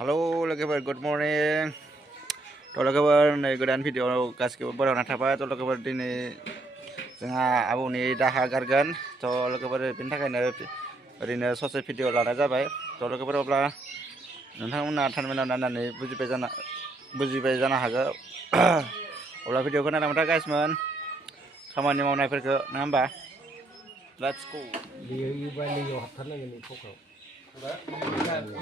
Halo logover, good morning. To logover नै गोदान video गासिबो बरायना थाबाय to logover दिनै जोंहा आबौनि दाहा गारगोन to logover बेनि थाखायनो ओरैनो ससे भिडिअ लानाय जाबाय to logover अब्ला नोंथांमोना थानमोना नायनानै बुजिबाय जानो हागौ अब्ला भिडिअखौ नायनानै गाइसमोन खामानि मावनायफोरखौ नङा होमबा let's go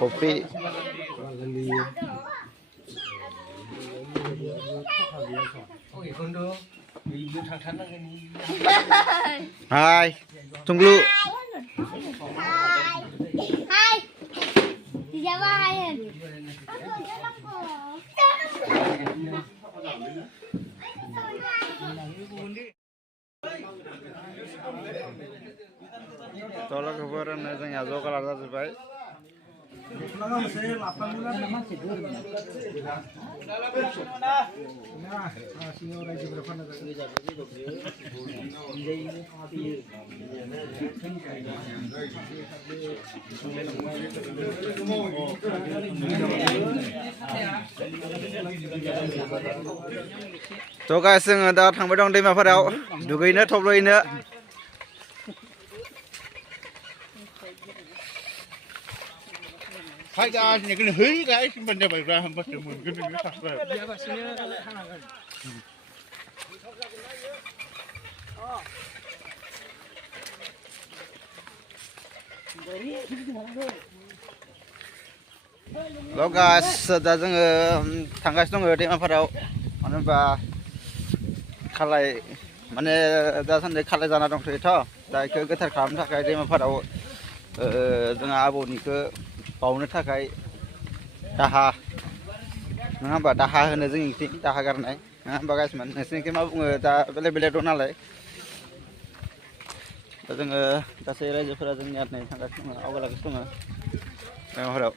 kopi hai tunggu hai siapa hai tolong keberan yang jauh kalau ada sebaik Tuh guys, जोङो दा थांबाय दं दैमाफोराव दुगैनो थब्ल'हैनो Hai guys, ini kan hei guys, benda baik lah, hampa temun, gini gini tak lah. Dia pastinya hangat. Lo guys, दा जोङो थांगासिनो दङ दैमाफोराव मानो होनबा खालाय माने दासान्दि खालाय जाना दंथ'योथ' दा बेखौ गोथार खालामनो थाखाय दैमाफोराव जोंहा आबौनिखौ बावनो थाखाय दाहा नङा होमबा दाहा होनो जोंनिथिं दाहा गारनाय नङा होमबा गाइसमोन नोंसोरनिथिं मा बुङो दा बेलेग बेलेग दं नालाय दा जोङो गासै रायजोफोरा जोंनिया नै थांगासिनो दङ आवगायलांगासिनो दङ दैमाफोराव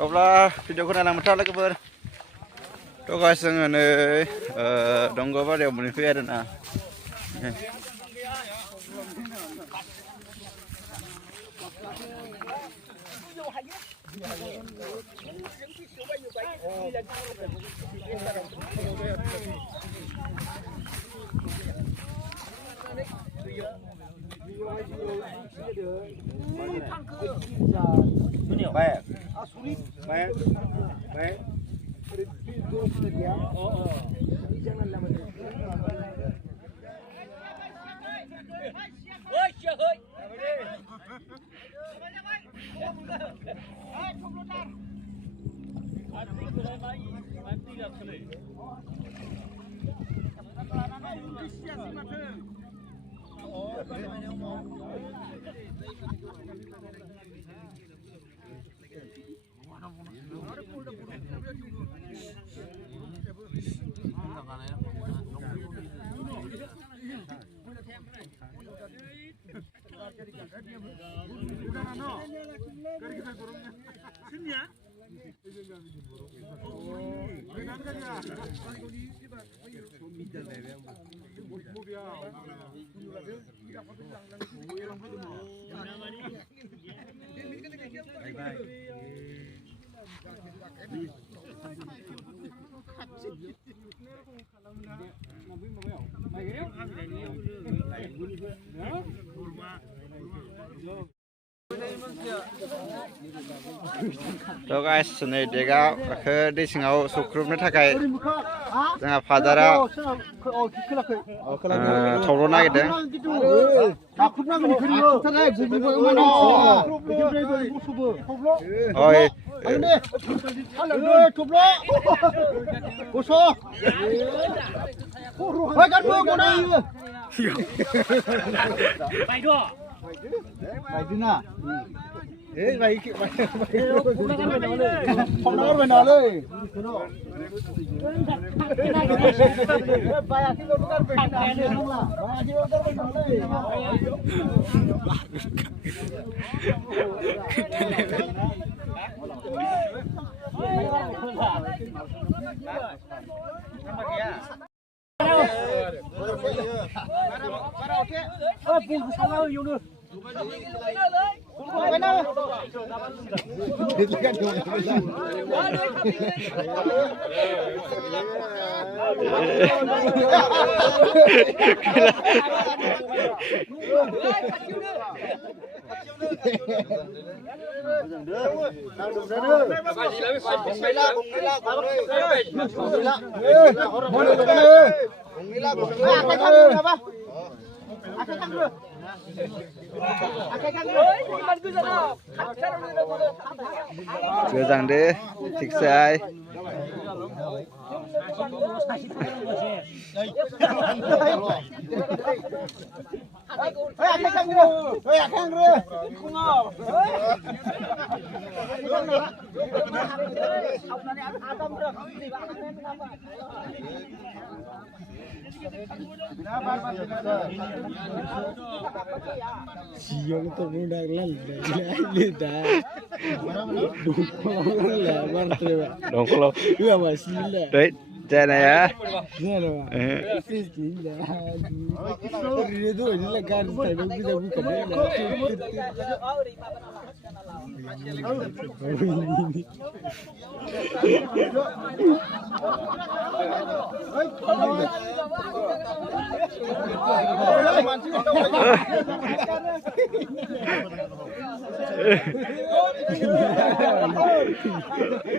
अब्ला भिडिअखौ नायलांबाय था लोगोफोर to guys जोङो नै दंग' बारियाव मोनफैयो आरोना baik baik baik To guys, नै देगा दै सिङाव सुख्रुबनो थाखाय जोंहा फादारा थब्ल' नागिरदों Hei baik baik Pernah benar le. Bayar kilo benar benar lah. Bayar kilo benar benar le. Chưa rằng đi thích sai Siang tu muda lal dah. đúng không lâu Iya masih lah. đấy chơi này á Ni lah. Bismillah. Ini tu ini lah kan tadi kita buka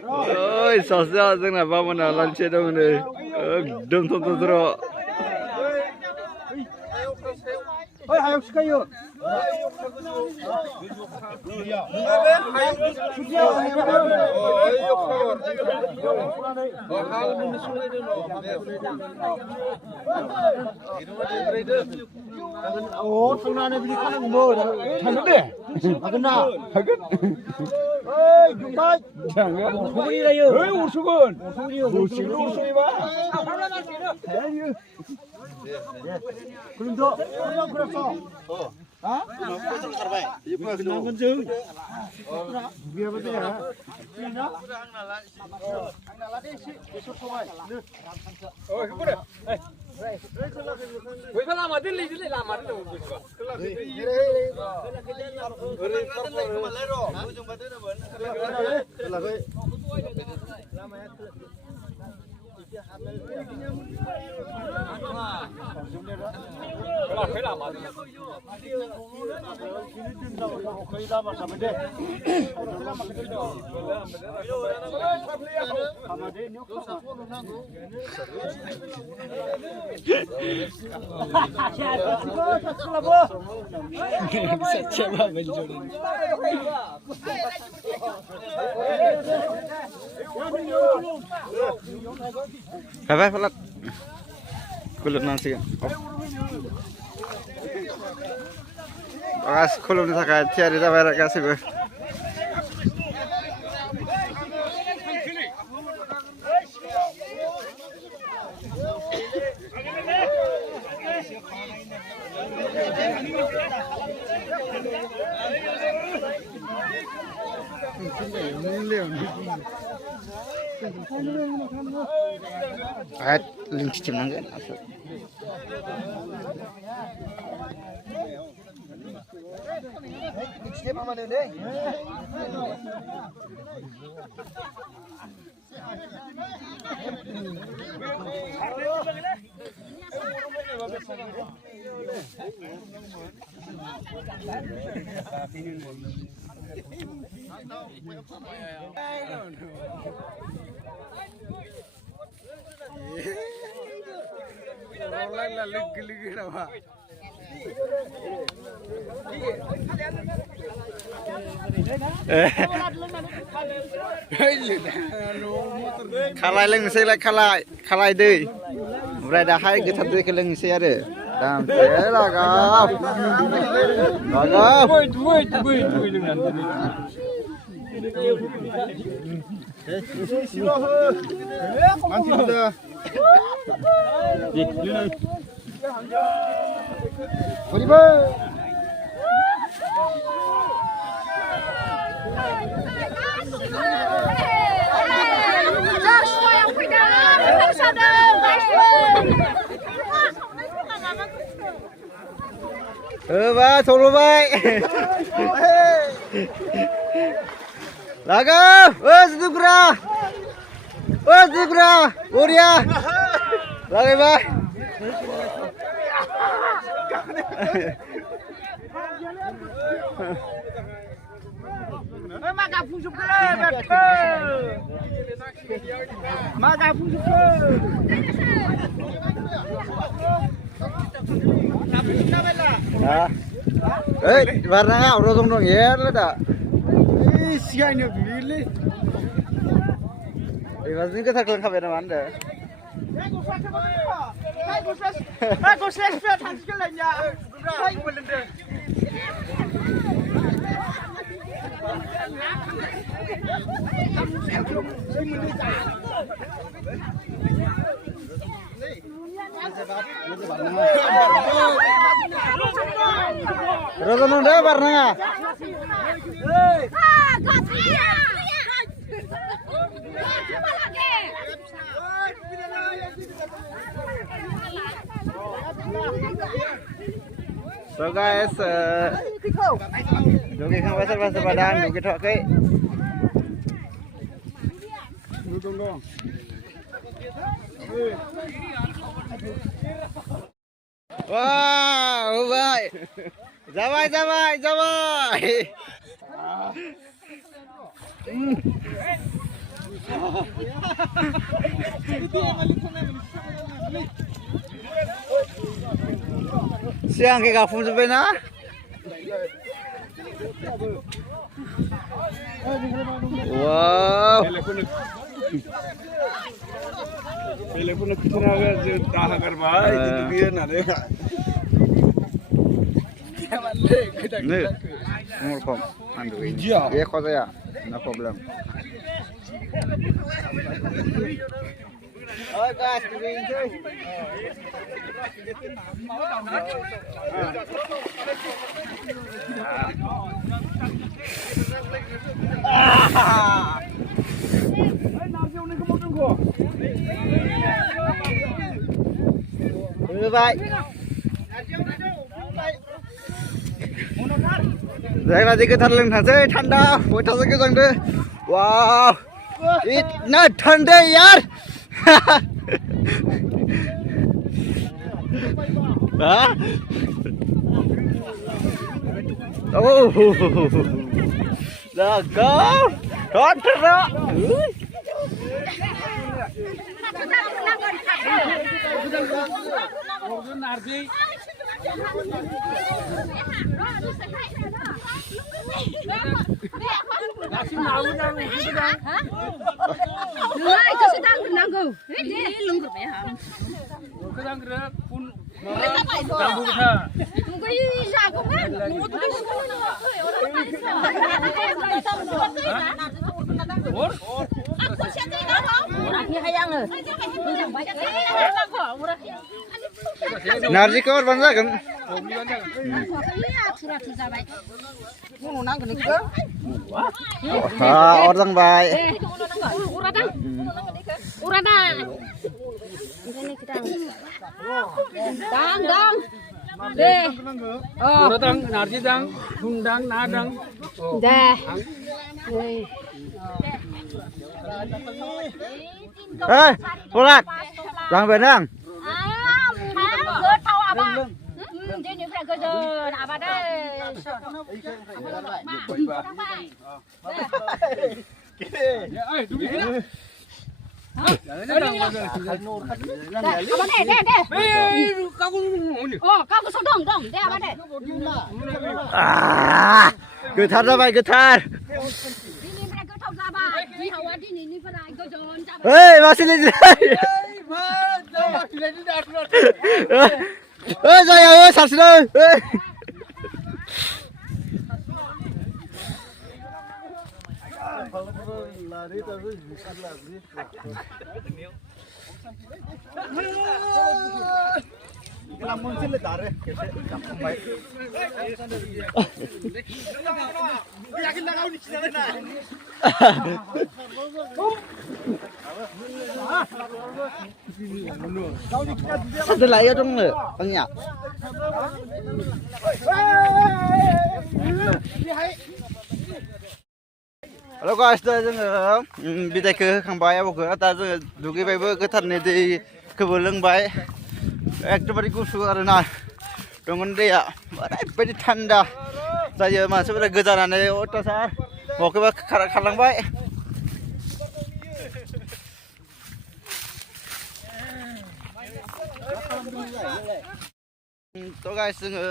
ôi sao sao tức là bao giờ lần chơi đâu này đừng thong thong rồi Oi, ayo sekali. Oh, sebenarnya beli kan ngembur. Jangan deh. Aku nak. Haget. Hei, jumpai. Jangan. Usuli lah yo. Hei, usugun. Usuli ba. Hei. Kulun do. Kulun kurasa. Oh. Ha? Kenapa tu? Biar betul ya. Oh, kemana? Wei kalau lama dili lama dulu. phải phải lật kulun nanti Bagas kulun ni sakai tiada dah bayar kasih ber. Ayat link cimang kan? Orang lagi dah. Kalai leng saya lah kalai deh. Berada hai kita deh keleng saya ada. Dan saya lagap. Wait dengan tadi. Masih sudah. Oliver. Joshua yang pegang, sadar, Ba solo bay. Laga, zebra. Zebra. Uria. Lagi bay. Maga fujuk ke Maga fujuk ke warna nggak udah dong ya lah sianya bili pasti kita kalian kabar mana aku selesai hasil lainnya aku belenda Rodo nunda warna nggak so guys joget kan pasar padang joget hok ke wow baik Zawai. Siang ke kafum sebenarnya. Wow. Telepon कितना अगर जो ताहा कर भाई तो दिए ना रे Nih, umur kom, andu ini. Iya kau saya, no problem. Oh guys, enjoy. Baik. Đây là gì cái thân lưng thằng dê thằng đau, ôi thằng dê cái răng đây, wow, ít nát thân đây yaar, hả? Oh, là có thật đó. Narji kau bangsa kan? Orang baik. Dang. Uratang, narji dang, dang, nadang. Dah. Pulat, lang benang. Good thau apa? Jadi phải cơ giờ apa đây? Cứ thật ra vậy, cứ thật. Ê, masih di sini. Saya sarsida. Lari terus bukan lari. Satu lagi dong le, tengah. Halo guys, दा जोङो बिदायखौ होखांबाय आबौखौ दा जोङो दुगैबायबो गोथारनि दैखौबो लोंबाय एकदमबारे गुसु आरोना दंग'नि दैया ओरैबायदि थान्दा जायो मानसिफोरा गोजानानै अयथासार बबेबा खारलांबाय थ' गाइस जोङो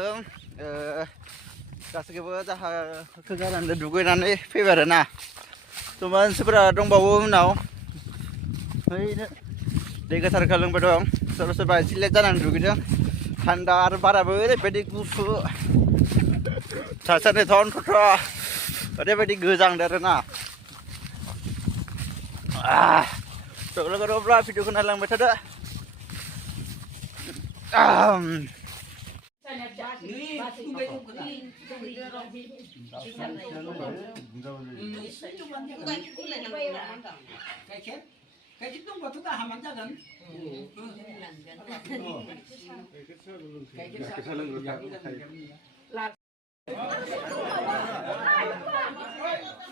गासैखौबो जाहा जानानै दुगैनानै फैबाय आरोना थ' मानसिफोरा दंबावो उनाव ओरैनो दै गोथारखौ लोंबाय दं सोरबा सोरबा एसे लेट जानानै दुगैदों थान्दा आरो बाराबो ओरैबायदि गुसु सासेनि धनथ' ओरैबायदि गोजांदों आरोना थ' लोगोफोरा भिडिअखौ नायलांबाय थादो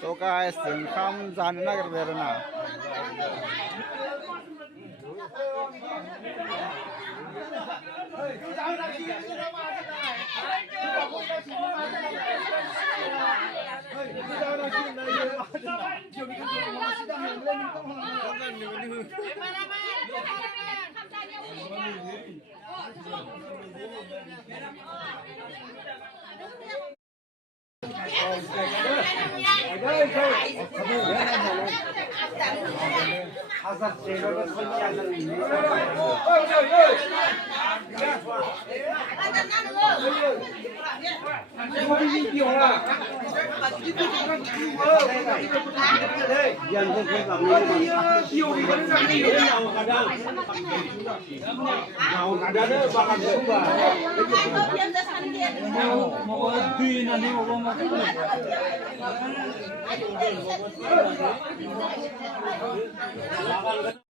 थ' गाइस ओंखाम जानो नागिरबाय आरोना